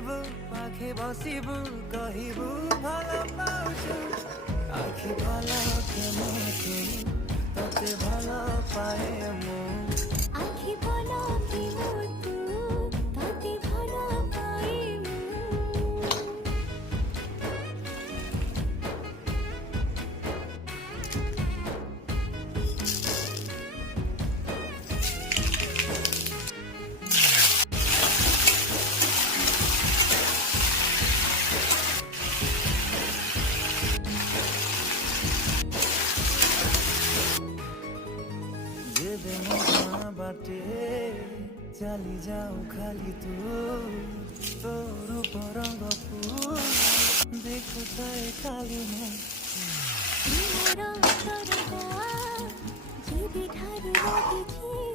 বসিবু পাখে বসিবু কহিবু ভালো পাউছু আখি পলকে মতো তোতে ভালো পায়ে মু আখি পলকে মতো তোতে ভালো পাই যেবে মা বাটে চালি যাও খালি তু তোর উপর রঙ ফুল দেখো তাই খালি মন মোর অন্তরটা যদি ঠার লাগিছে